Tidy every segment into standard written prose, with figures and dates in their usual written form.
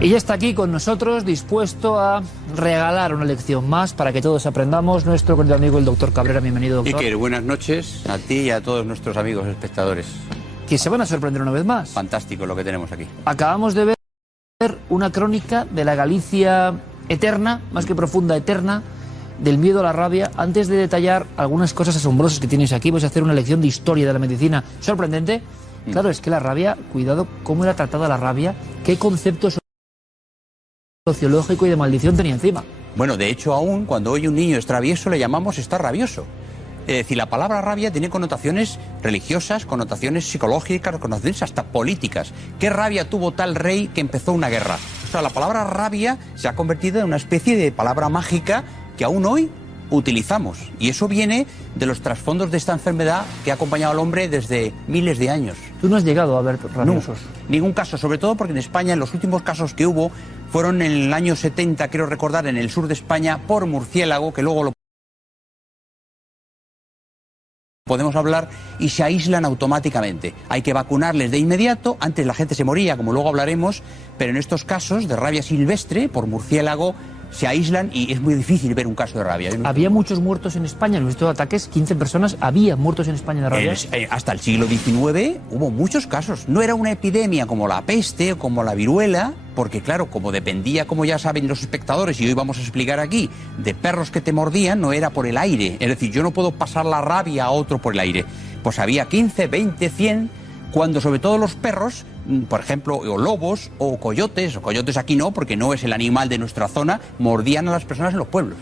Y ya está aquí con nosotros, dispuesto a regalar una lección más para que todos aprendamos. Nuestro querido amigo el doctor Cabrera, bienvenido, doctor. Iker, buenas noches a ti y a todos nuestros amigos espectadores. Que se van a sorprender una vez más. Fantástico lo que tenemos aquí. Acabamos de ver una crónica de la Galicia eterna, más que profunda, eterna, del miedo a la rabia. Antes de detallar algunas cosas asombrosas que tienes aquí, vais a hacer una lección de historia de la medicina sorprendente. Claro, es que la rabia, cuidado cómo era tratada la rabia, qué conceptos sociológico y de maldición tenía encima. Bueno, de hecho, aún cuando hoy un niño es travieso le llamamos está rabioso. Es decir, la palabra rabia tiene connotaciones religiosas, connotaciones psicológicas, connotaciones hasta políticas. ¿Qué rabia tuvo tal rey que empezó una guerra? O sea, la palabra rabia se ha convertido en una especie de palabra mágica que aún hoy utilizamos. Y eso viene de los trasfondos de esta enfermedad que ha acompañado al hombre desde miles de años. ¿Tú no has llegado a ver rabiosos? No, ningún caso, sobre todo porque en España en los últimos casos que hubo fueron en el año 70, quiero recordar, en el sur de España, por murciélago, que luego lo podemos hablar, y se aíslan automáticamente. Hay que vacunarles de inmediato, antes la gente se moría, como luego hablaremos, pero en estos casos de rabia silvestre, por murciélago, se aíslan y es muy difícil ver un caso de rabia. ¿Había muchos muertos en España? En estos ataques, 15 personas, ¿había muertos en España de rabia? Hasta el siglo XIX hubo muchos casos. No era una epidemia como la peste o como la viruela, porque claro, como dependía, como ya saben los espectadores, y hoy vamos a explicar aquí, de perros que te mordían, no era por el aire. Es decir, yo no puedo pasar la rabia a otro por el aire. Pues había 15, 20, 100, cuando sobre todo los perros, por ejemplo, o lobos o coyotes aquí no, porque no es el animal de nuestra zona, mordían a las personas en los pueblos.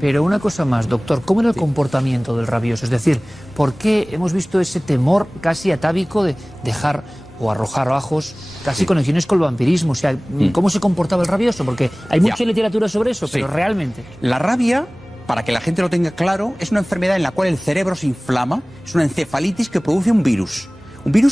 Pero una cosa más, doctor, ¿cómo era el comportamiento del rabioso? Es decir, ¿por qué hemos visto ese temor casi atávico de dejar o arrojar ajos, casi conexiones con el vampirismo? O sea, ¿cómo se comportaba el rabioso? Porque hay mucha literatura sobre eso, pero realmente... La rabia, para que la gente lo tenga claro, es una enfermedad en la cual el cerebro se inflama, es una encefalitis que produce un virus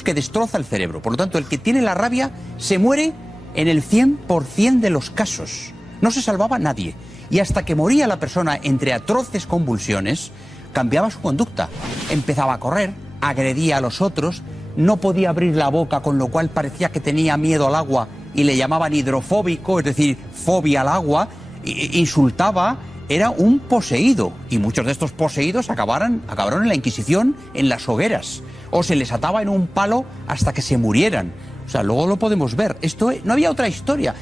que destroza el cerebro. Por lo tanto, el que tiene la rabia se muere en el 100% de los casos. No se salvaba nadie. Y hasta que moría la persona entre atroces convulsiones, cambiaba su conducta. Empezaba a correr, agredía a los otros, no podía abrir la boca, con lo cual parecía que tenía miedo al agua y le llamaban hidrofóbico, es decir, fobia al agua, insultaba. Era un poseído, y muchos de estos poseídos acabaron en la Inquisición, en las hogueras, o se les ataba en un palo hasta que se murieran. O sea, luego lo podemos ver. Esto no había otra historia.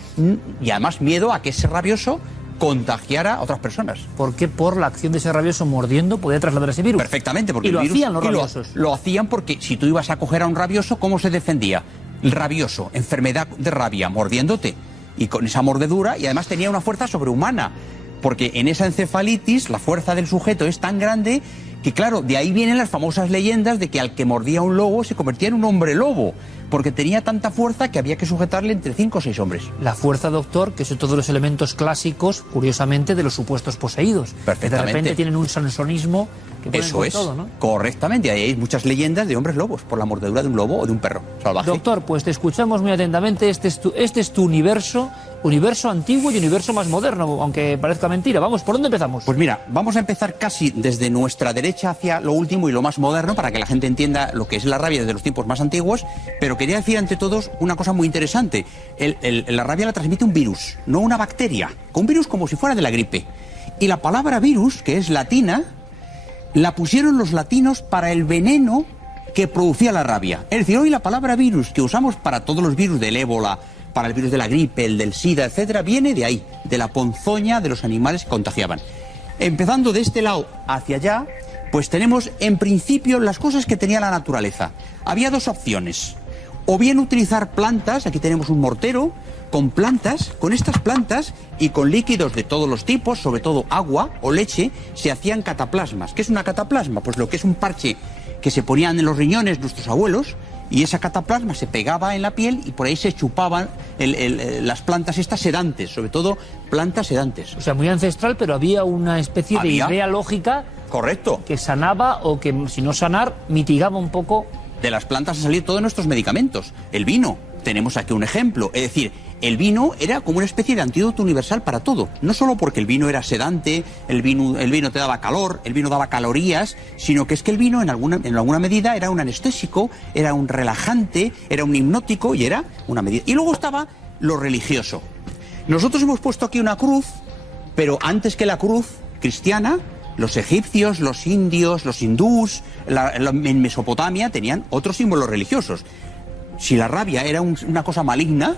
Y además miedo a que ese rabioso contagiara a otras personas. Porque por la acción de ese rabioso mordiendo podía trasladar ese virus. Perfectamente, porque y lo el virus, hacían los rabiosos. Lo hacían porque si tú ibas a coger a un rabioso, ¿cómo se defendía? El rabioso, enfermedad de rabia, mordiéndote. Y con esa mordedura, y además tenía una fuerza sobrehumana. Porque en esa encefalitis la fuerza del sujeto es tan grande que, claro, de ahí vienen las famosas leyendas de que al que mordía un lobo se convertía en un hombre lobo, porque tenía tanta fuerza que había que sujetarle entre 5 o 6 hombres. La fuerza, doctor, que son todos los elementos clásicos, curiosamente, de los supuestos poseídos. Perfectamente. De repente tienen un sansonismo que eso es, todo, ¿no? Correctamente. Ahí hay muchas leyendas de hombres lobos por la mordedura de un lobo o de un perro salvaje. Doctor, pues te escuchamos muy atentamente. Este es tu universo antiguo y universo más moderno, aunque parezca mentira. Vamos, ¿por dónde empezamos? Pues mira, vamos a empezar casi desde nuestra derecha hacia lo último y lo más moderno, para que la gente entienda lo que es la rabia desde los tiempos más antiguos. Pero quería decir ante todos una cosa muy interesante. La rabia la transmite un virus, no una bacteria. Un virus como si fuera de la gripe. Y la palabra virus, que es latina, la pusieron los latinos para el veneno que producía la rabia. Es decir, hoy la palabra virus que usamos para todos los virus del ébola, para el virus de la gripe, el del SIDA, etcétera, viene de ahí, de la ponzoña de los animales que contagiaban. Empezando de este lado hacia allá, pues tenemos en principio las cosas que tenía la naturaleza. Había dos opciones. O bien utilizar plantas, aquí tenemos un mortero, con plantas, con estas plantas y con líquidos de todos los tipos, sobre todo agua o leche, se hacían cataplasmas. ¿Qué es una cataplasma? Pues lo que es un parche que se ponían en los riñones nuestros abuelos, y esa cataplasma se pegaba en la piel y por ahí se chupaban las plantas estas sedantes, sobre todo plantas sedantes. O sea, muy ancestral, pero había una especie de idea lógica. Correcto. Que sanaba o que, si no sanar, mitigaba un poco. De las plantas han salido todos nuestros medicamentos. El vino, tenemos aquí un ejemplo. Es decir, el vino era como una especie de antídoto universal para todo. No solo porque el vino era sedante, el vino te daba calor, el vino daba calorías, sino que es que el vino en alguna medida era un anestésico, era un relajante, era un hipnótico y era una medida. Y luego estaba lo religioso. Nosotros hemos puesto aquí una cruz, pero antes que la cruz cristiana, los egipcios, los indios, los hindús, en Mesopotamia tenían otros símbolos religiosos. Si la rabia era una cosa maligna,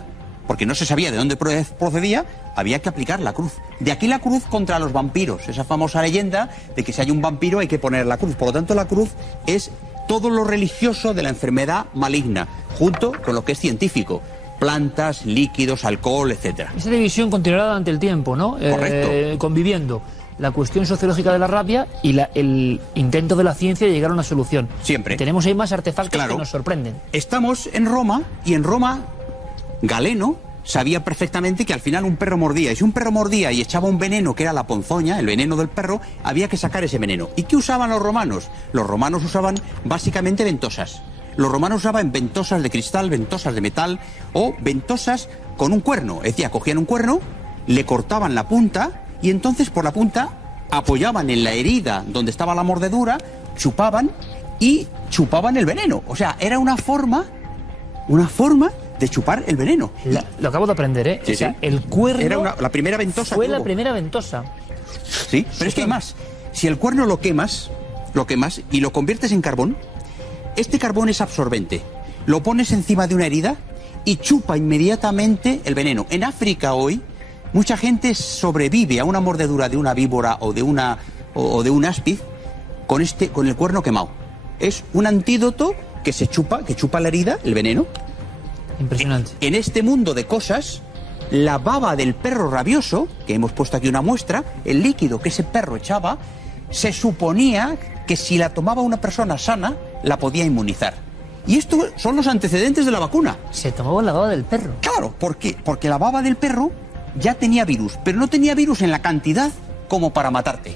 porque no se sabía de dónde procedía, había que aplicar la cruz. De aquí la cruz contra los vampiros, esa famosa leyenda de que si hay un vampiro hay que poner la cruz. Por lo tanto, la cruz es todo lo religioso de la enfermedad maligna, junto con lo que es científico. Plantas, líquidos, alcohol, etcétera. Esa división continuará durante el tiempo, ¿no? Correcto. Conviviendo la cuestión sociológica de la rabia y el intento de la ciencia de llegar a una solución. Siempre. Y tenemos ahí más artefactos Claro. que nos sorprenden. Estamos en Roma, y en Roma Galeno sabía perfectamente que al final un perro mordía. Y si un perro mordía y echaba un veneno, que era la ponzoña, el veneno del perro, había que sacar ese veneno. ¿Y qué usaban los romanos? Los romanos usaban básicamente ventosas. Los romanos usaban ventosas de cristal, ventosas de metal o ventosas con un cuerno. Es decir, cogían un cuerno, le cortaban la punta y entonces por la punta apoyaban en la herida donde estaba la mordedura, chupaban y chupaban el veneno. O sea, era una forma de chupar el veneno. Lo acabo de aprender, ¿eh? Sí, o sea, sí. el cuerno Era la primera ventosa fue que la hubo. primera ventosa. Sí, pero es que hay más. Si el cuerno lo quemas y lo conviertes en carbón, este carbón es absorbente. Lo pones encima de una herida y chupa inmediatamente el veneno. En África hoy, mucha gente sobrevive a una mordedura de una víbora o de un áspid con el cuerno quemado. Es un antídoto que chupa la herida, el veneno. Impresionante. En este mundo de cosas, la baba del perro rabioso, que hemos puesto aquí una muestra, el líquido que ese perro echaba, se suponía que si la tomaba una persona sana, la podía inmunizar. Y estos son los antecedentes de la vacuna. Se tomaba la baba del perro. Claro, ¿por qué? Porque la baba del perro ya tenía virus, pero no tenía virus en la cantidad como para matarte.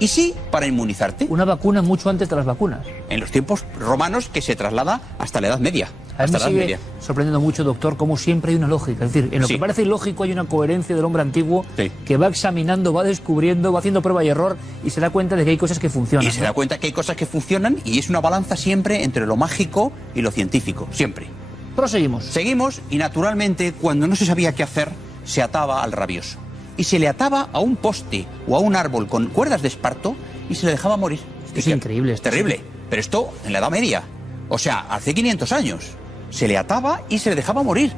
Y sí para inmunizarte. Una vacuna mucho antes de las vacunas. En los tiempos romanos que se traslada hasta la Edad Media. A mí me Hasta la Edad sigue Media. sorprendiendo mucho, doctor, cómo siempre hay una lógica. Es decir, en lo Sí. que parece ilógico hay una coherencia del hombre antiguo Sí. que va examinando, va descubriendo, va haciendo prueba y error y se da cuenta de que hay cosas que funcionan. Y se da cuenta que hay cosas que funcionan y es una balanza siempre entre lo mágico y lo científico. Siempre. Proseguimos. Seguimos y naturalmente cuando no se sabía qué hacer, se ataba al rabioso. Y se le ataba a un poste o a un árbol con cuerdas de esparto y se le dejaba morir. Es increíble esto. Terrible. Pero esto en la Edad Media. O sea, hace 500 años. Se le ataba y se le dejaba morir.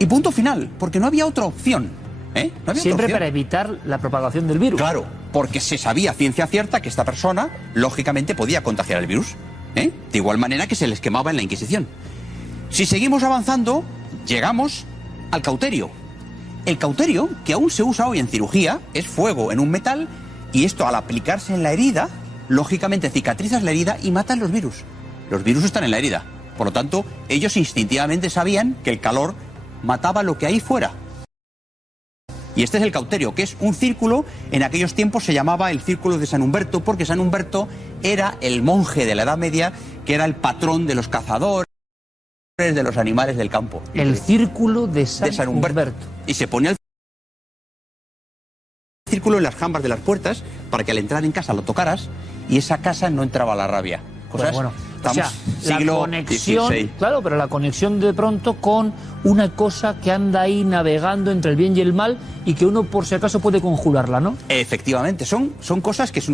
Y punto final, porque no había otra opción. No había otra Siempre opción. para evitar la propagación del virus. Claro, porque se sabía a ciencia cierta que esta persona, lógicamente, podía contagiar el virus. De igual manera que se les quemaba en la Inquisición. Si seguimos avanzando, llegamos al cauterio. El cauterio, que aún se usa hoy en cirugía, es fuego en un metal y esto al aplicarse en la herida, lógicamente cicatrizas la herida y matan los virus. Los virus están en la herida. Por lo tanto, ellos instintivamente sabían que el calor mataba lo que ahí fuera. Y este es el cauterio, que es un círculo, en aquellos tiempos se llamaba el círculo de San Humberto, porque San Humberto era el monje de la Edad Media, que era el patrón de los cazadores, de los animales del campo. El círculo de San, De San Humberto. Y se ponía el círculo en las jambas de las puertas para que al entrar en casa lo tocaras y esa casa no entraba la rabia. Cosas, Bueno, o estamos sea, la siglo conexión, XVI. claro, pero la conexión de pronto con una cosa que anda ahí navegando entre el bien y el mal y que uno por si acaso puede conjurarla, ¿no? Efectivamente, son cosas que es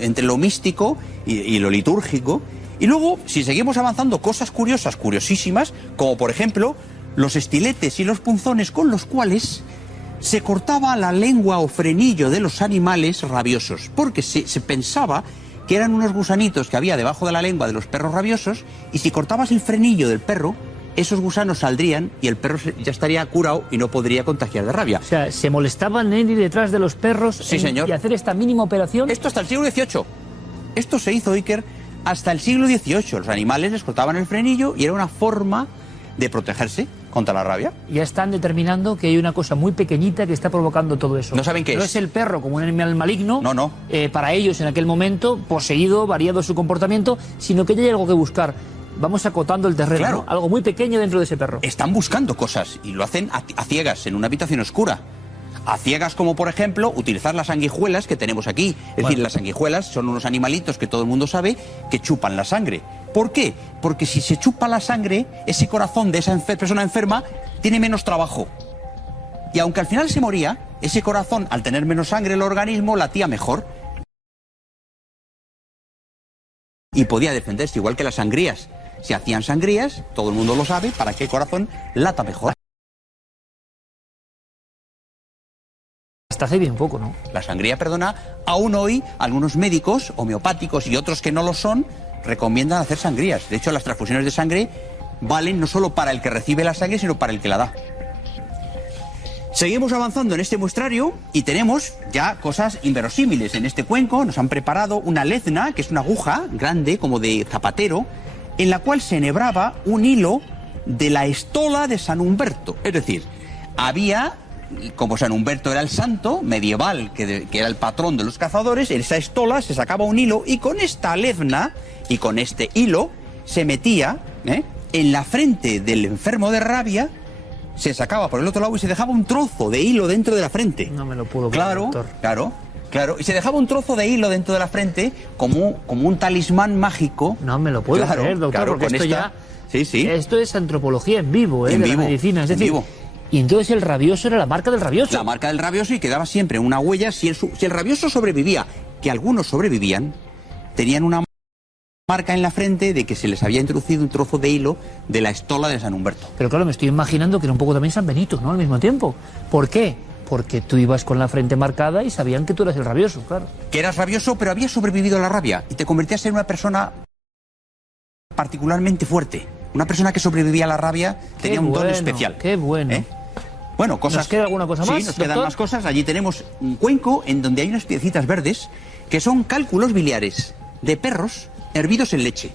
entre lo místico y lo litúrgico. Y luego, si seguimos avanzando, cosas curiosas, curiosísimas, como por ejemplo los estiletes y los punzones con los cuales se cortaba la lengua o frenillo de los animales rabiosos, porque se pensaba que eran unos gusanitos que había debajo de la lengua de los perros rabiosos, y si cortabas el frenillo del perro, esos gusanos saldrían y el perro ya estaría curado y no podría contagiar de rabia. O sea, se molestaban en ir detrás de los perros Sí, señor. y hacer esta mínima operación. Esto hasta el siglo XVIII. Esto se hizo, Iker, hasta el siglo XVIII. Los animales les cortaban el frenillo y era una forma de protegerse contra la rabia. Ya están determinando que hay una cosa muy pequeñita que está provocando todo eso. No saben qué No es. es el perro como un animal maligno. No, no. Para ellos en aquel momento, poseído, variado su comportamiento, sino que ya hay algo que buscar. Vamos acotando el terreno, Claro. ¿no? Algo muy pequeño dentro de ese perro. Están buscando cosas y lo hacen a ciegas, en una habitación oscura. A ciegas como, por ejemplo, utilizar las sanguijuelas que tenemos aquí. Es decir, las sanguijuelas son unos animalitos que todo el mundo sabe que chupan la sangre. ¿Por qué? Porque si se chupa la sangre, ese corazón de esa persona enferma tiene menos trabajo. Y aunque al final se moría, ese corazón, al tener menos sangre el organismo, latía mejor. Y podía defenderse, igual que las sangrías. Se hacían sangrías, todo el mundo lo sabe, para que el corazón lata mejor. Hasta hace bien poco, ¿no? La sangría, perdona, aún hoy algunos médicos homeopáticos y otros que no lo son recomiendan hacer sangrías. De hecho, las transfusiones de sangre valen no solo para el que recibe la sangre, sino para el que la da. Seguimos avanzando en este muestrario y tenemos ya cosas inverosímiles. En este cuenco nos han preparado una lezna, que es una aguja grande, como de zapatero, en la cual se enhebraba un hilo de la estola de San Humberto. Es decir, había, como San Humberto era el santo medieval, que era el patrón de los cazadores, en esa estola se sacaba un hilo y con esta lezna y con este hilo se metía en la frente del enfermo de rabia, se sacaba por el otro lado y se dejaba un trozo de hilo dentro de la frente. No me lo puedo creer, Claro, doctor. claro. Y se dejaba un trozo de hilo dentro de la frente como un talismán mágico. No me lo puedo creer, doctor, porque con esto esta... ya... Sí. Esto es antropología en vivo, En de vivo, la medicina. Es en decir, vivo. y entonces el rabioso era la marca del rabioso. La marca del rabioso, y quedaba siempre una huella. Si el rabioso sobrevivía, que algunos sobrevivían, tenían una marca en la frente de que se les había introducido un trozo de hilo de la estola de San Humberto. Pero claro, me estoy imaginando que era un poco también San Benito, ¿no? Al mismo tiempo. ¿Por qué? Porque tú ibas con la frente marcada y sabían que tú eras el rabioso, claro. Que eras rabioso, pero habías sobrevivido a la rabia y te convertías en una persona particularmente fuerte. Una persona que sobrevivía a la rabia tenía un don especial. Qué bueno. Bueno, cosas... ¿Nos queda alguna cosa más, Sí, nos quedan doctor? más cosas. Allí tenemos un cuenco en donde hay unas piedecitas verdes que son cálculos biliares de perros hervidos en leche.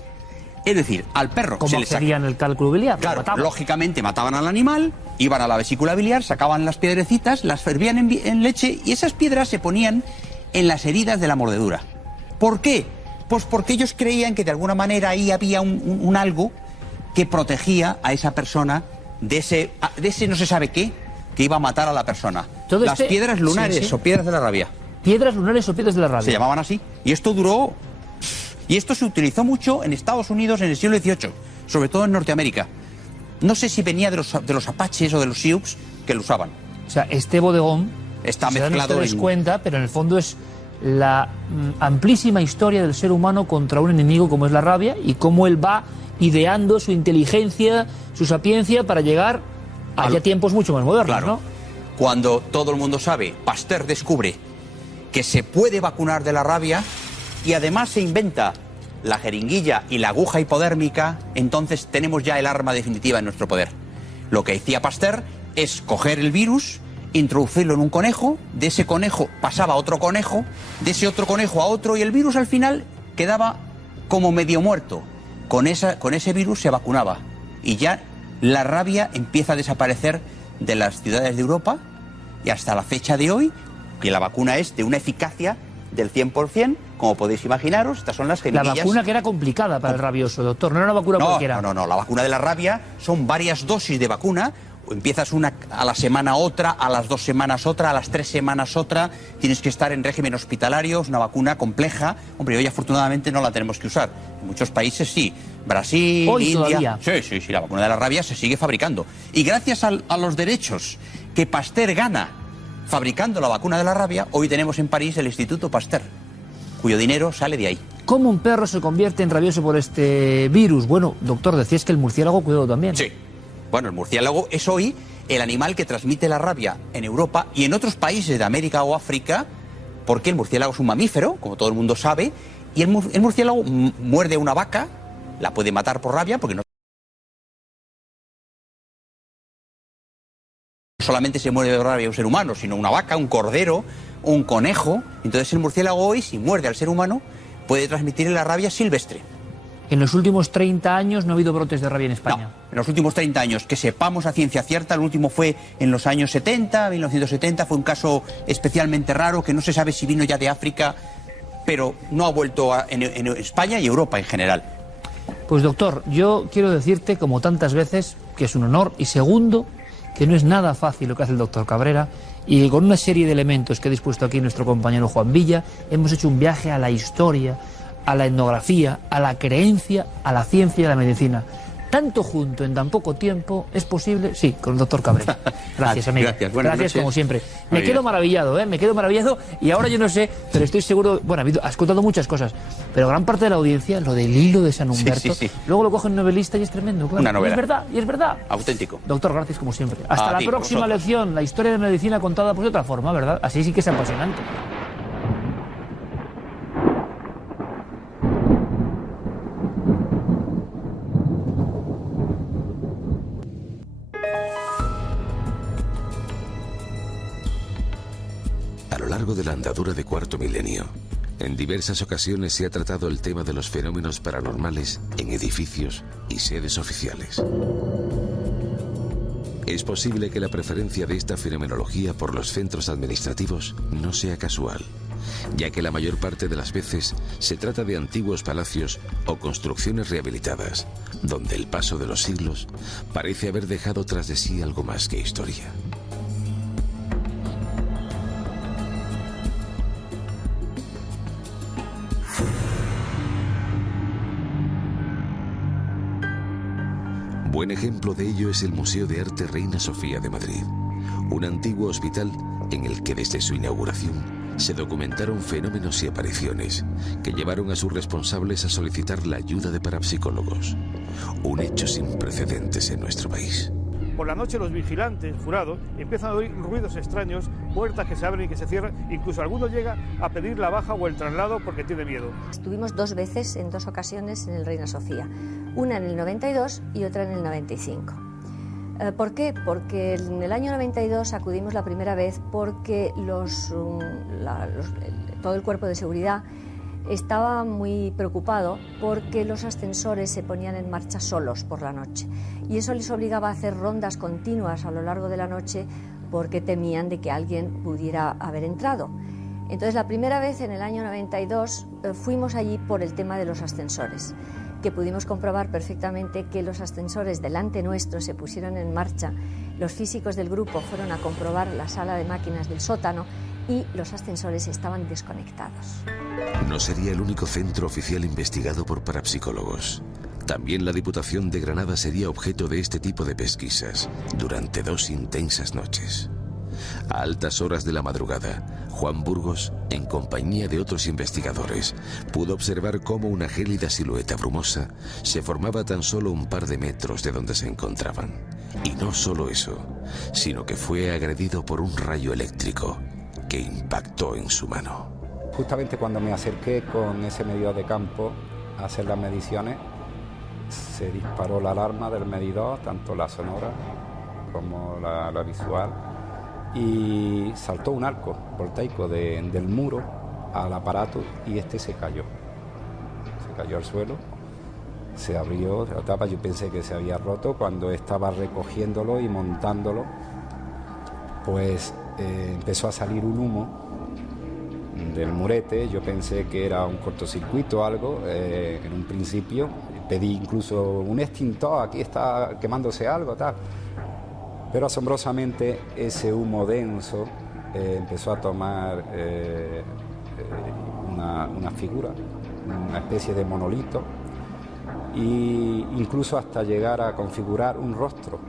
Es decir, al perro ¿Cómo se le saca... hacían el cálculo biliar? Claro, lógicamente mataban al animal, iban a la vesícula biliar, sacaban las piedrecitas, las fervían en leche y esas piedras se ponían en las heridas de la mordedura. ¿Por qué? Pues porque ellos creían que de alguna manera ahí había un algo que protegía a esa persona de ese no se sabe qué que iba a matar a la persona. Las piedras lunares o piedras de la rabia. Piedras lunares o piedras de la rabia. Se llamaban así. Y esto duró... Y esto se utilizó mucho en Estados Unidos en el siglo XVIII, sobre todo en Norteamérica. No sé si venía de los apaches o de los sioux que lo usaban. O sea, este bodegón está no mezclado te des cuenta, pero en el fondo es la amplísima historia del ser humano contra un enemigo como es la rabia y cómo él va ideando su inteligencia, su sapiencia para llegar a ya tiempos mucho más modernos, claro, ¿no? Cuando todo el mundo sabe, Pasteur descubre que se puede vacunar de la rabia y además se inventa la jeringuilla y la aguja hipodérmica, entonces tenemos ya el arma definitiva en nuestro poder. Lo que decía Pasteur es coger el virus, introducirlo en un conejo, de ese conejo pasaba a otro conejo, de ese otro conejo a otro y el virus al final quedaba como medio muerto. Con ese virus se vacunaba y ya la rabia empieza a desaparecer de las ciudades de Europa y hasta la fecha de hoy, que la vacuna es de una eficacia del 100%, como podéis imaginaros, estas son las jeringuillas. La vacuna que era complicada para el rabioso, doctor, no era una vacuna cualquiera. No, la vacuna de la rabia son varias dosis de vacuna. Empiezas una a la semana otra, a las 2 semanas otra, a las 3 semanas otra. Tienes que estar en régimen hospitalario, es una vacuna compleja. Hombre, hoy afortunadamente no la tenemos que usar. En muchos países sí. Brasil, hoy India... Todavía. Sí, la vacuna de la rabia se sigue fabricando. Y gracias a los derechos que Pasteur gana fabricando la vacuna de la rabia, hoy tenemos en París el Instituto Pasteur, cuyo dinero sale de ahí. ¿Cómo un perro se convierte en rabioso por este virus? Bueno, doctor, decías que el murciélago cuidó también. Sí. Bueno, el murciélago es hoy el animal que transmite la rabia en Europa y en otros países de América o África, porque el murciélago es un mamífero, como todo el mundo sabe, y el murciélago muerde a una vaca, la puede matar por rabia, porque no solamente se muerde de rabia a un ser humano, sino una vaca, un cordero, un conejo. Entonces el murciélago hoy, si muerde al ser humano, puede transmitir la rabia silvestre. En los últimos 30 años no ha habido brotes de rabia en España. No, en los últimos 30 años, que sepamos a ciencia cierta, el último fue en los años 70, 1970, fue un caso especialmente raro, que no se sabe si vino ya de África, pero no ha vuelto en España y Europa en general. Pues doctor, yo quiero decirte, como tantas veces, que es un honor, y segundo, que no es nada fácil lo que hace el doctor Cabrera, y que con una serie de elementos que ha dispuesto aquí nuestro compañero Juan Villa, hemos hecho un viaje a la historia, a la etnografía, a la creencia, a la ciencia y a la medicina. tanto junto en tan poco tiempo es posible. Sí, con el doctor Cabrera. Gracias, amigo. Gracias como siempre. Me quedo maravillado, me quedo maravillado, y ahora yo no sé, pero estoy seguro, bueno, has contado muchas cosas, pero gran parte de la audiencia, lo del hilo de San Humberto, luego lo coge un novelista y es tremendo, claro. Una novela. Y es verdad. Auténtico. Doctor, gracias como siempre. Hasta la próxima lección, la historia de medicina contada pues de otra forma, ¿verdad? Así sí que es apasionante. A lo largo de la andadura de cuarto milenio, en diversas ocasiones se ha tratado el tema de los fenómenos paranormales en edificios y sedes oficiales. Es posible que la preferencia de esta fenomenología por los centros administrativos no sea casual, ya que la mayor parte de las veces se trata de antiguos palacios o construcciones rehabilitadas, donde el paso de los siglos parece haber dejado tras de sí algo más que historia. Buen ejemplo de ello es el Museo de Arte Reina Sofía de Madrid, un antiguo hospital en el que desde su inauguración se documentaron fenómenos y apariciones que llevaron a sus responsables a solicitar la ayuda de parapsicólogos, un hecho sin precedentes en nuestro país. Por la noche los vigilantes, jurados, empiezan a oír ruidos extraños, puertas que se abren y que se cierran, incluso alguno llega a pedir la baja o el traslado porque tiene miedo. Estuvimos 2 veces, en 2 ocasiones, en el Reina Sofía, una en el 92 y otra en el 95. ¿Por qué? Porque en el año 92 acudimos la primera vez porque todo el cuerpo de seguridad estaba muy preocupado porque los ascensores se ponían en marcha solos por la noche y eso les obligaba a hacer rondas continuas a lo largo de la noche porque temían de que alguien pudiera haber entrado. Entonces la primera vez en el año 92 fuimos allí por el tema de los ascensores, que pudimos comprobar perfectamente que los ascensores delante nuestro se pusieron en marcha. Los físicos del grupo fueron a comprobar la sala de máquinas del sótano y los ascensores estaban desconectados. No sería el único centro oficial investigado por parapsicólogos. También la Diputación de Granada sería objeto de este tipo de pesquisas durante 2 intensas noches. A altas horas de la madrugada, Juan Burgos, en compañía de otros investigadores, pudo observar cómo una gélida silueta brumosa se formaba a tan solo un par de metros de donde se encontraban. Y no solo eso, sino que fue agredido por un rayo eléctrico que impactó en su mano. Justamente cuando me acerqué con ese medidor de campo a hacer las mediciones, se disparó la alarma del medidor, tanto la sonora como la visual, y saltó un arco voltaico del muro al aparato y este se cayó. Se cayó al suelo, se abrió la tapa, yo pensé que se había roto. Cuando estaba recogiéndolo y montándolo, pues empezó a salir un humo del murete. Yo pensé que era un cortocircuito o algo en un principio. Pedí incluso un extintor, aquí está quemándose algo, tal. Pero asombrosamente ese humo denso empezó a tomar una figura, una especie de monolito, e incluso hasta llegar a configurar un rostro.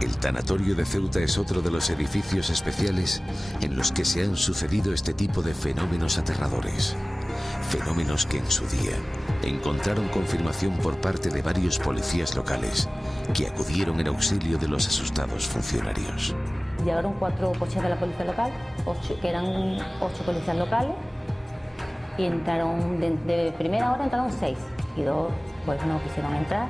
El tanatorio de Ceuta es otro de los edificios especiales en los que se han sucedido este tipo de fenómenos aterradores. Fenómenos que en su día encontraron confirmación por parte de varios policías locales que acudieron en auxilio de los asustados funcionarios. Llegaron 4 coches de la policía local, que eran 8 policías locales, y entraron, de primera hora entraron 6 y 2 pues no quisieron entrar.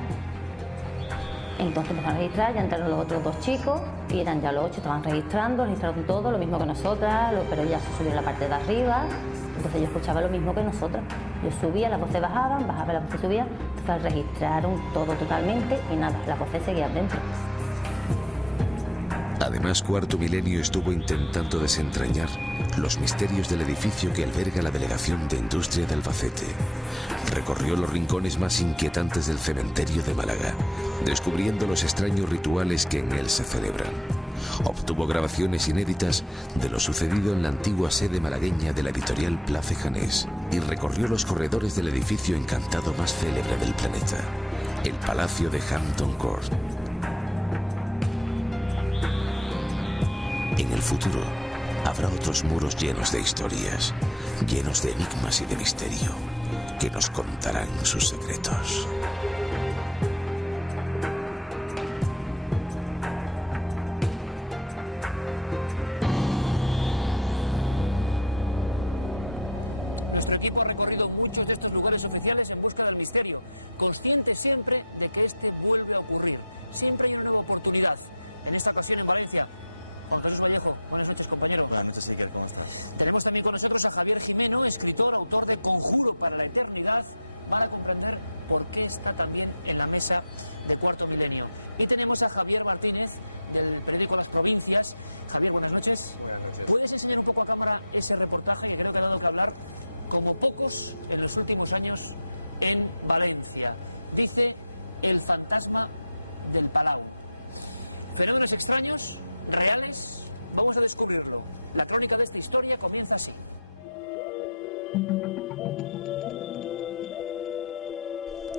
Entonces empezaron a registrar, ya entraron los otros 2 chicos y eran ya los 8, estaban registraron todo, lo mismo que nosotras, pero ya se subió a la parte de arriba. Entonces yo escuchaba lo mismo que nosotros. Yo subía, las voces bajaban, las voces subían, entonces registraron todo totalmente y nada, las voces seguían dentro. Además, Cuarto Milenio estuvo intentando desentrañar los misterios del edificio que alberga la Delegación de Industria de Albacete. Recorrió los rincones más inquietantes del cementerio de Málaga, descubriendo los extraños rituales que en él se celebran. Obtuvo grabaciones inéditas de lo sucedido en la antigua sede malagueña de la editorial Place Janés y recorrió los corredores del edificio encantado más célebre del planeta, el Palacio de Hampton Court. En el futuro, habrá otros muros llenos de historias, llenos de enigmas y de misterio, que nos contarán sus secretos. Nuestro equipo ha recorrido muchos de estos lugares oficiales en busca del misterio, consciente siempre de que este vuelve a ocurrir. Siempre hay una nueva oportunidad. En esta ocasión en Valencia. Juan Jesús Vallejo, buenas noches, compañero. Buenas noches, Iker, ¿cómo estás? Tenemos también con nosotros a Javier Jimeno, escritor, autor de Conjuro para la Eternidad, para comprender por qué está también en la mesa de Cuarto Milenio. Y tenemos a Javier Martínez, del periódico Las Provincias. Javier, buenas noches. Buenas noches. ¿Puedes enseñar un poco a cámara ese reportaje que creo que ha dado que hablar como pocos en los últimos años en Valencia? Dice el fantasma del Palau. Fenómenos extraños, reales, vamos a descubrirlo. La crónica de esta historia comienza así.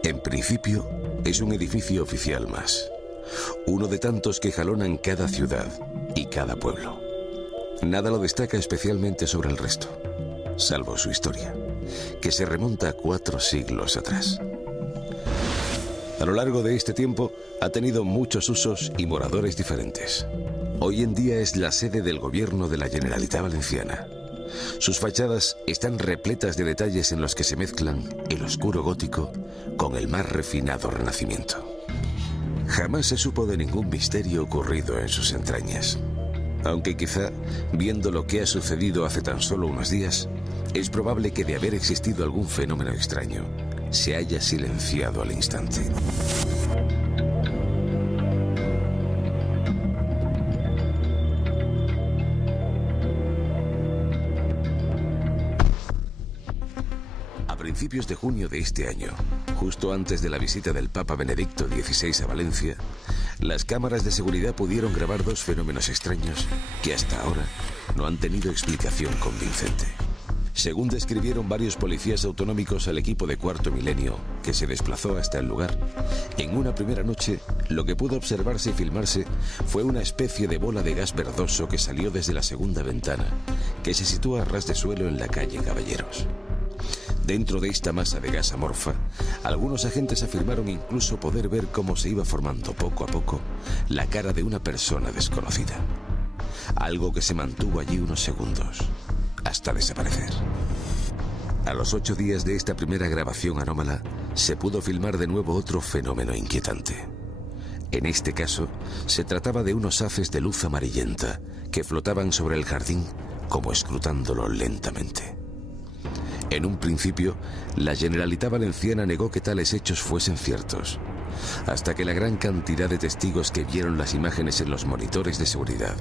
En principio, es un edificio oficial más. Uno de tantos que jalonan cada ciudad y cada pueblo. Nada lo destaca especialmente sobre el resto, salvo su historia, que se remonta a 4 siglos atrás. A lo largo de este tiempo, ha tenido muchos usos y moradores diferentes. Hoy en día es la sede del gobierno de la Generalitat Valenciana. Sus fachadas están repletas de detalles en los que se mezclan el oscuro gótico con el más refinado renacimiento. Jamás se supo de ningún misterio ocurrido en sus entrañas. Aunque quizá, viendo lo que ha sucedido hace tan solo unos días, es probable que de haber existido algún fenómeno extraño, se haya silenciado al instante. A principios de junio de este año, justo antes de la visita del Papa Benedicto XVI a Valencia, las cámaras de seguridad pudieron grabar 2 fenómenos extraños que hasta ahora no han tenido explicación convincente. Según describieron varios policías autonómicos al equipo de Cuarto Milenio, que se desplazó hasta el lugar, en una primera noche lo que pudo observarse y filmarse fue una especie de bola de gas verdoso que salió desde la segunda ventana, que se sitúa a ras de suelo en la calle Caballeros. Dentro de esta masa de gas amorfa, algunos agentes afirmaron incluso poder ver cómo se iba formando poco a poco la cara de una persona desconocida. Algo que se mantuvo allí unos segundos, hasta desaparecer. A los 8 días de esta primera grabación anómala, se pudo filmar de nuevo otro fenómeno inquietante. En este caso, se trataba de unos haces de luz amarillenta que flotaban sobre el jardín como escrutándolo lentamente. En un principio, la Generalitat Valenciana negó que tales hechos fuesen ciertos, hasta que la gran cantidad de testigos que vieron las imágenes en los monitores de seguridad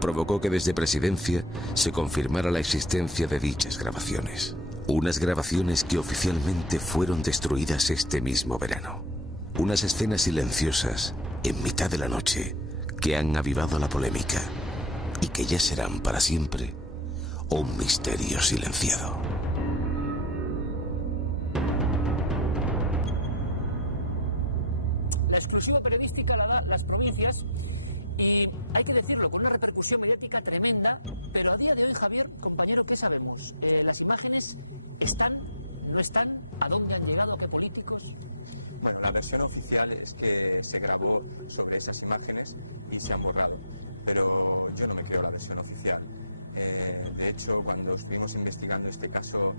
provocó que desde Presidencia se confirmara la existencia de dichas grabaciones. Unas grabaciones que oficialmente fueron destruidas este mismo verano. Unas escenas silenciosas, en mitad de la noche, que han avivado la polémica y que ya serán para siempre un misterio silenciado. La exclusiva periodística la da Las Provincias y hay que decirlo, con una repercusión mediática tremenda, pero a día de hoy, Javier, compañero, ¿qué sabemos? ¿Las imágenes están, no están? ¿A dónde han llegado? ¿A qué políticos? Bueno, la versión oficial es que se grabó sobre esas imágenes y se han borrado, pero yo no me creo la versión oficial. De hecho, cuando estuvimos investigando este caso,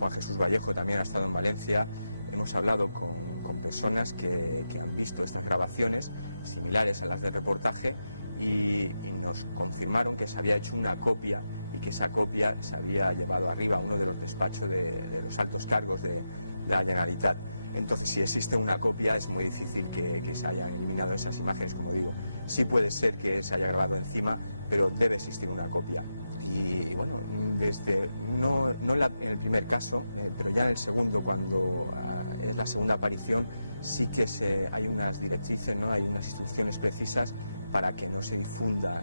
Juan Jesús Vallejo también ha estado en Valencia. Hemos hablado con personas que han visto estas grabaciones similares a las del reportaje y nos confirmaron que se había hecho una copia y que esa copia se había llevado arriba a uno de los despachos de los altos cargos de la Generalitat. Entonces, si existe una copia, es muy difícil que se hayan eliminado esas imágenes, como digo. Sí puede ser que se haya grabado encima, pero debe existir una copia. Y bueno, en el primer caso, pero ya en el segundo, cuando es la segunda aparición, sí que hay unas directrices, ¿no? Hay unas instrucciones precisas para que no se difunda.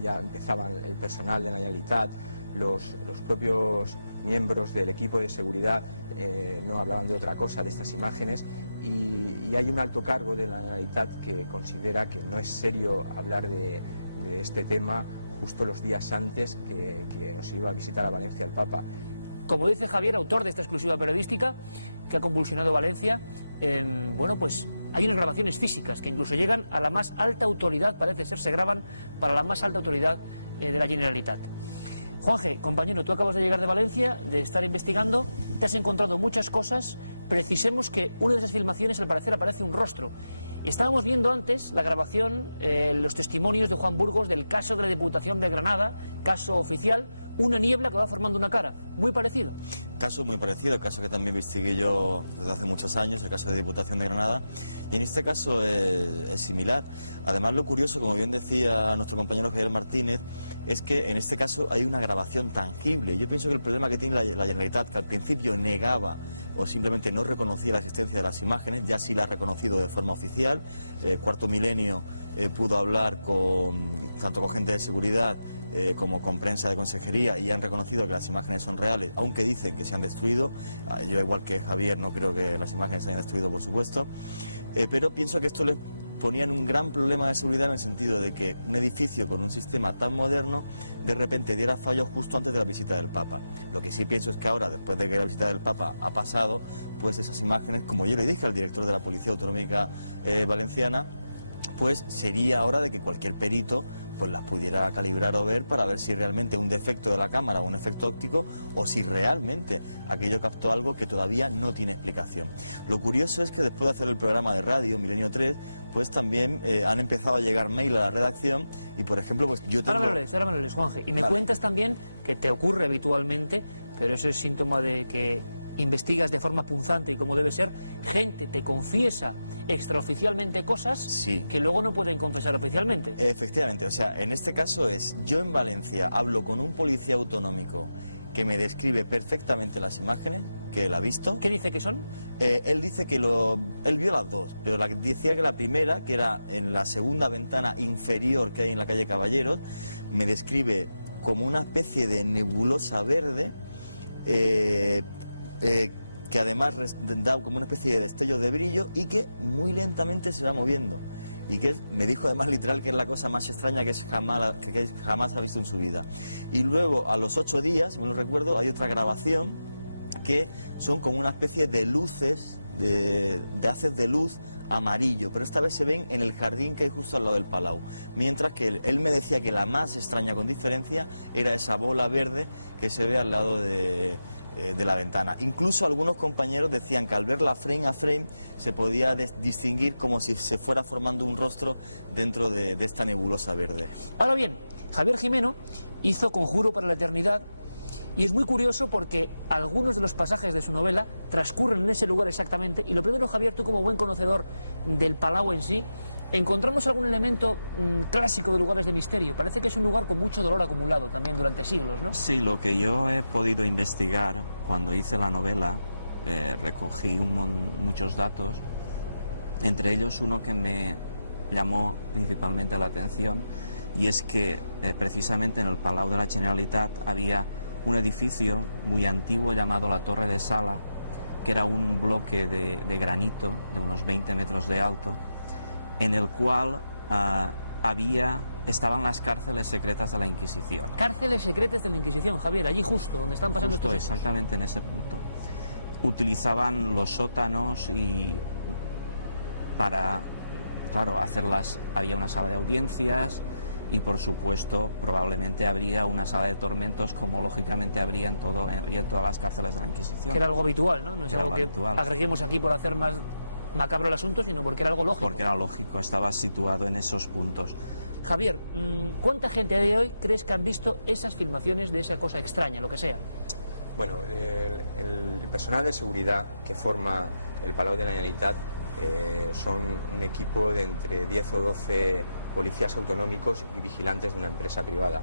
Ya empezaban el personal de la Generalitat, los propios miembros del equipo de seguridad no hablaban de otra cosa, de estas imágenes, y hay un alto cargo de la Generalitat que considera que no es serio hablar de este tema justo los días antes que nos iba a visitar a Valencia el Papa. Como dice Javier, autor de esta exclusiva periodística que ha convulsionado Valencia, bueno, pues hay unas grabaciones físicas que incluso llegan a la más alta autoridad, parece ser, se graban para la más alta autoridad de la Generalitat. Juanje, compañero, tú acabas de llegar de Valencia, de estar investigando, te has encontrado muchas cosas. Precisemos que una de esas filmaciones, al parecer, aparece un rostro. Estábamos viendo antes la grabación, los testimonios de Juan Burgos del caso de la Diputación de Granada, caso oficial, una niebla que va formando una cara, muy parecido. Caso muy parecido, el caso que también investigué yo desde hace muchos años, el caso de Diputación de Granada, y en este caso es similar. Además, lo curioso, como bien decía nuestro compañero Javier Martínez, es que en este caso hay una grabación tangible. Yo pienso que el problema que tiene la Generalitat, que al principio negaba o simplemente no reconocía la existencia de las imágenes, ya sí la ha reconocido de forma oficial. Cuarto Milenio pudo hablar tanto con gente de seguridad como con prensa de consejería, y han reconocido que las imágenes son reales, aunque dicen que se han destruido. Yo, igual que Javier, no creo que las imágenes se hayan destruido, por supuesto, pero pienso que esto les ponía en un gran problema de seguridad, en el sentido de que un edificio con un sistema tan moderno de repente diera fallos justo antes de la visita del Papa. Lo que sí pienso es que ahora, después de que la visita del Papa ha pasado, pues esas imágenes, como yo le dije al director de la Policía Autonómica Valenciana, pues sería hora de que cualquier perito pues las pudiera calibrar o ver, para ver si realmente un defecto de la cámara o un efecto óptico, o si realmente aquello captó algo que todavía no tiene explicación. Lo curioso es que después de hacer el programa de radio Milenio 3, pues también han empezado a llegar mail a la redacción, y por ejemplo, pues yo tengo... Ahora me lo lees, Juanje, y me cuentas también que te ocurre habitualmente, pero eso es síntoma de que investigas de forma punzante y como debe ser, gente te confiesa extraoficialmente cosas que luego no pueden confesar oficialmente. Efectivamente, o sea, en este caso yo en Valencia hablo con un policía autonómico que me describe perfectamente las imágenes, que él ha visto. ¿Qué dice que son? Él dice que él vio las dos, pero decía que la primera, que era en la segunda ventana inferior que hay en la calle Caballeros, me describe como una especie de nebulosa verde, que además da como una especie de destello de brillo y que muy lentamente se va moviendo. Y que me dijo además literal que es la cosa más extraña que jamás ha visto en su vida. Y luego, a los 8 días, si me lo recuerdo, hay otra grabación que son como una especie de luces, de haces de luz amarillo, pero esta vez se ven en el jardín que hay justo al lado del Palau. Mientras que él me decía que la más extraña con diferencia era esa bola verde que se ve al lado de la ventana. Incluso algunos compañeros decían que al verla frame a frame se podía distinguir como si se fuera formando un rostro dentro de esta nebulosa verde. Ahora bien, Javier Jimeno hizo Conjuro para la Eternidad, y es muy curioso porque algunos de los pasajes de su novela transcurren en ese lugar exactamente. Y lo primero, Javier, tú como buen conocedor del Palau en sí, encontramos algún elemento clásico de lugares de misterio. Parece que es un lugar con mucho dolor acumulado también durante siglos, ¿no? Sí, lo que yo he podido investigar cuando hice la novela, recogí muchos datos, entre ellos uno que me llamó principalmente la atención, y es que precisamente en el Palau de la Generalitat había un edificio muy antiguo llamado la Torre de Sala, que era un bloque de granito de unos 20 metros de alto, en el cual estaban las cárceles secretas de la Inquisición. Cárceles secretas de la Inquisición, Javier, allí justo, donde están pasando estos hechos. Exactamente en ese punto. Utilizaban los sótanos y para, claro, había una sala de audiencias y, por supuesto, probablemente habría una sala de tormentos, como lógicamente habría en todas las cárceles de la Inquisición. Que era algo habitual, ¿no? No es algo que habitual. Agreguemos aquí por hacer más macabro el asunto, sino porque era algo lógico. Porque era lógico, estaba situado en esos puntos. Javier, ¿cuánta gente a día de hoy crees que han visto esas filmaciones de esa cosa extraña, lo que sea? Bueno, el personal de seguridad que forma el Palau de la Generalitat son un equipo de entre 10 o 12 policías autonómicos y vigilantes de una empresa privada.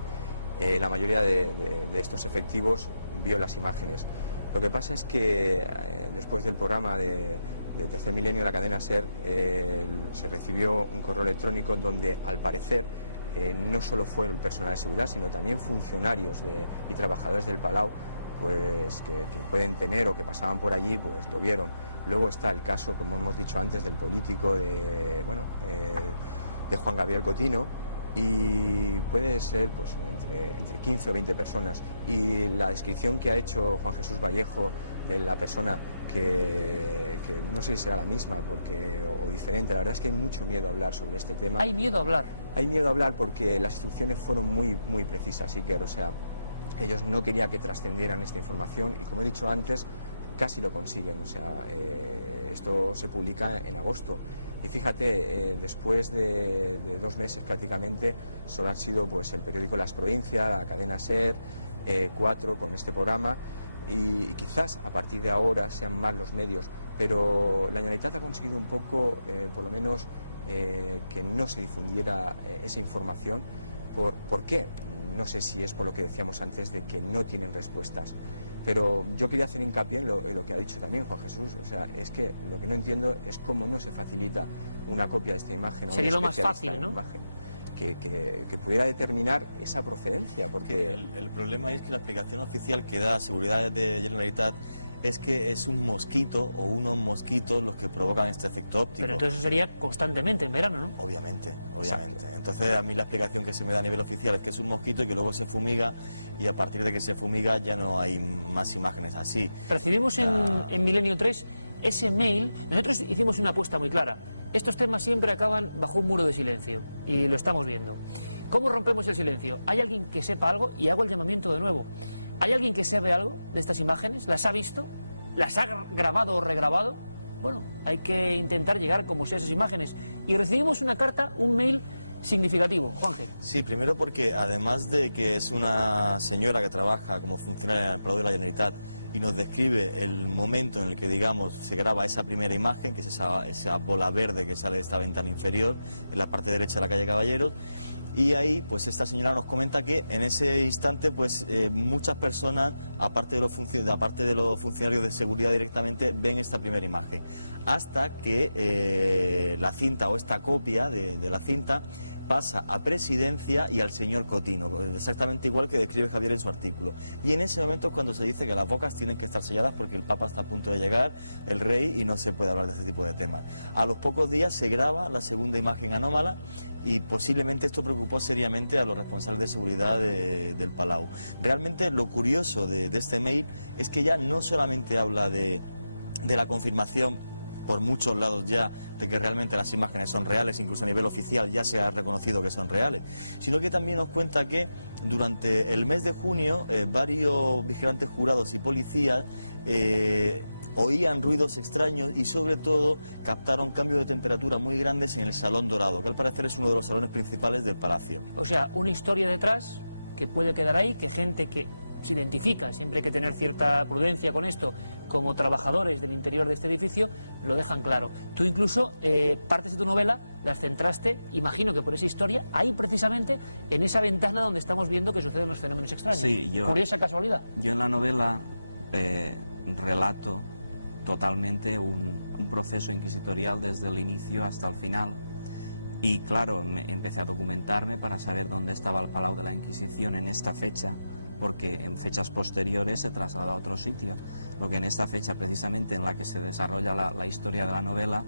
La mayoría de estos efectivos vio las imágenes. Lo que pasa es que después del programa de Tercer Milenio de la cadena SER se recibió un correo electrónico donde, al parecer, no solo fue el personal de seguridad, sino también funcionarios y trabajadores del Palau, pues que pueden tener o que pasaban por allí, pues lo vieron. Luego está el caso, como hemos dicho antes, del político de Juan Gabriel Cotino, y puede ser pues entre 15 o 20 personas. Y la descripción que ha hecho Juan Jesús Vallejo de la persona, que no sé si será la misma o diferente, la verdad es que hay mucho miedo a hablar sobre este tema. ¿Hay miedo a hablar? Hay miedo a hablar porque las instrucciones fueron muy precisas, Iker. O sea, ellos no querían que trascendieran esta información y, como he dicho antes, casi lo consiguen. O sea, esto se publica en agosto. Y fíjate, después de 2 meses prácticamente, solo han sido pues el periódico Las Provincias, la cadena SER, 4 con este programa, y quizás a partir de ahora sean más los medios, pero la Generalitat ha conseguido un poco, por lo menos, que no se difundiera esa información. ¿Por qué? No sé si es por lo que decíamos antes de que no tienen respuestas. Pero yo quería hacer hincapié en lo que ha dicho también Juan Jesús. O sea, es que lo que no entiendo es cómo no se facilita una copia de esta imagen. Sería lo más fácil, ¿no? Imagen, que pudiera determinar esa procedencia. Porque el problema es que la explicación oficial que da Seguridad de Generalitat es que es un mosquito o unos mosquitos los que provocan este efecto óptico. Pero entonces eso sería constantemente en verano, ¿no? Obviamente. Entonces a mí la explicación que se me da a nivel oficial es que es un mosquito y que luego se fumiga, y a partir de que se fumiga ya no hay más imágenes así. Recibimos en Milenio 3 ese mail. Nosotros hicimos una apuesta muy clara. Estos temas siempre acaban bajo un muro de silencio y lo estamos viendo. ¿Cómo rompemos el silencio? ¿Hay alguien que sepa algo? Y hago el llamamiento de nuevo. ¿Hay alguien que sabe algo de estas imágenes? ¿Las ha visto? ¿Las ha grabado o regrabado? Bueno, hay que intentar llegar como sea a esas imágenes. Y recibimos una carta, un mail significativo. Juanje. Sí, primero porque además de que es una señora que trabaja como funcionaria en el Palau de la Generalitat y nos describe el momento en el que, digamos, se graba esa primera imagen, que es esa bola verde que sale de esta ventana inferior, en la parte derecha de la calle Caballeros. Y ahí, pues esta señora nos comenta que en ese instante, pues muchas personas, aparte de los funcionarios de seguridad directamente, ven esta primera imagen. Hasta que la cinta o esta copia de la cinta pasa a Presidencia y al señor Cotino, exactamente igual que describe Javier en su artículo. Y en ese momento es cuando se dice que las bocas tienen que estar selladas porque el Papa está a punto de llegar, el rey, y no se puede hablar de este tipo de temas. A los pocos días se graba la segunda imagen anómala y posiblemente esto preocupó seriamente a los responsables de seguridad del Palau. Realmente lo curioso de este mail es que ya no solamente habla de la confirmación por muchos lados ya de que realmente las imágenes son reales, incluso a nivel oficial ya se ha reconocido que son reales, sino que también nos cuenta que durante el mes de junio varios vigilantes jurados y policías oían ruidos extraños y sobre todo captaron cambios de temperatura muy grandes en el Salón Dorado, que al parecer es uno de los salones principales del palacio. O sea, una historia detrás que puede quedar ahí, que gente que se identifica, siempre hay que tener cierta prudencia con esto, como trabajadores del interior de este edificio, lo dejan claro. Tú incluso partes de tu novela las centraste, imagino que por esa historia, ahí precisamente en esa ventana donde estamos viendo que suceden los fenómenos extraños. Sí, curiosa casualidad. Yo en la novela relato totalmente un proceso inquisitorial desde el inicio hasta el final. Y claro, empecé a documentarme para saber dónde estaba el Palau de la Inquisición en esta fecha, porque en fechas posteriores se traslada a otro sitio. Lo que en esta fecha, precisamente en la que se desarrolla la historia de la novela,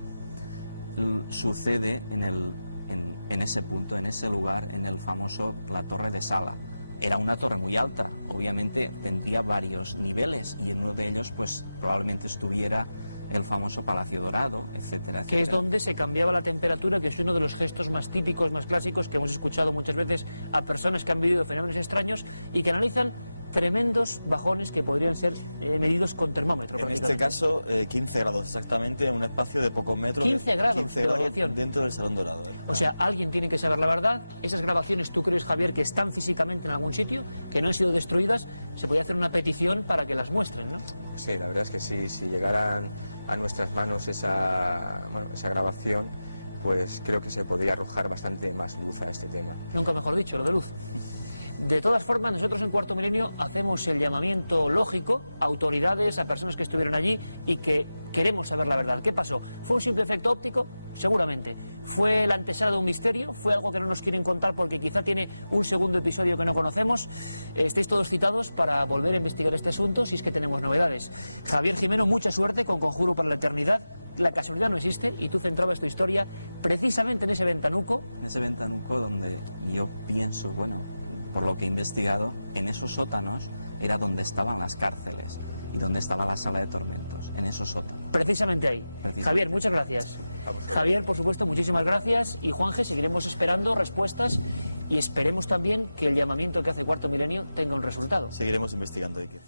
sucede en ese punto, en ese lugar, en el famoso la Torre de Sala. Era una torre muy alta, obviamente tendría varios niveles y en uno de ellos pues probablemente estuviera el famoso Palacio Dorado, etcétera, etcétera. Que es donde se cambiaba la temperatura, que es uno de los gestos más típicos, más clásicos, que hemos escuchado muchas veces a personas que han vivido fenómenos extraños y que analizan tremendos bajones que podrían ser medidos con termómetro. En este caso, 15 grados exactamente en un espacio de pocos metros. 15 grados de variación dentro del Salón Dorado. O sea, alguien tiene que saber la verdad. Esas grabaciones, ¿tú crees, Javier, que están físicamente en algún sitio, que no han sido destruidas? Se podría hacer una petición para que las muestren, ¿no? Sí, la verdad es que sí, si llegaran a nuestras manos esa grabación, pues creo que se podría arrojar bastante más luz a este tema. Nunca mejor dicho, lo de luz. De todas formas, nosotros en Cuarto Milenio hacemos el llamamiento lógico a autoridades, a personas que estuvieron allí y que queremos saber la verdad. ¿Qué pasó? ¿Fue un simple efecto óptico? Seguramente. ¿Fue la antesala de un misterio? ¿Fue algo que no nos quieren contar porque quizá tiene un segundo episodio que no conocemos? Estáis todos citados para volver a investigar este asunto si es que tenemos novedades. Javier Jimeno, mucha suerte con Conjuro para la Eternidad. La casualidad no existe y tú centrabas tu historia precisamente en ese ventanuco. En ese ventanuco donde yo pienso, bueno, por lo que he investigado, en esos sótanos era donde estaban las cárceles y donde estaba la sala de tormentos, en esos sótanos. Precisamente ahí. Javier, muchas gracias. Javier, por supuesto, muchísimas gracias. Y Juanje, seguiremos esperando respuestas y esperemos también que el llamamiento que hace Cuarto Milenio tenga un resultado. Seguiremos investigando, Iker.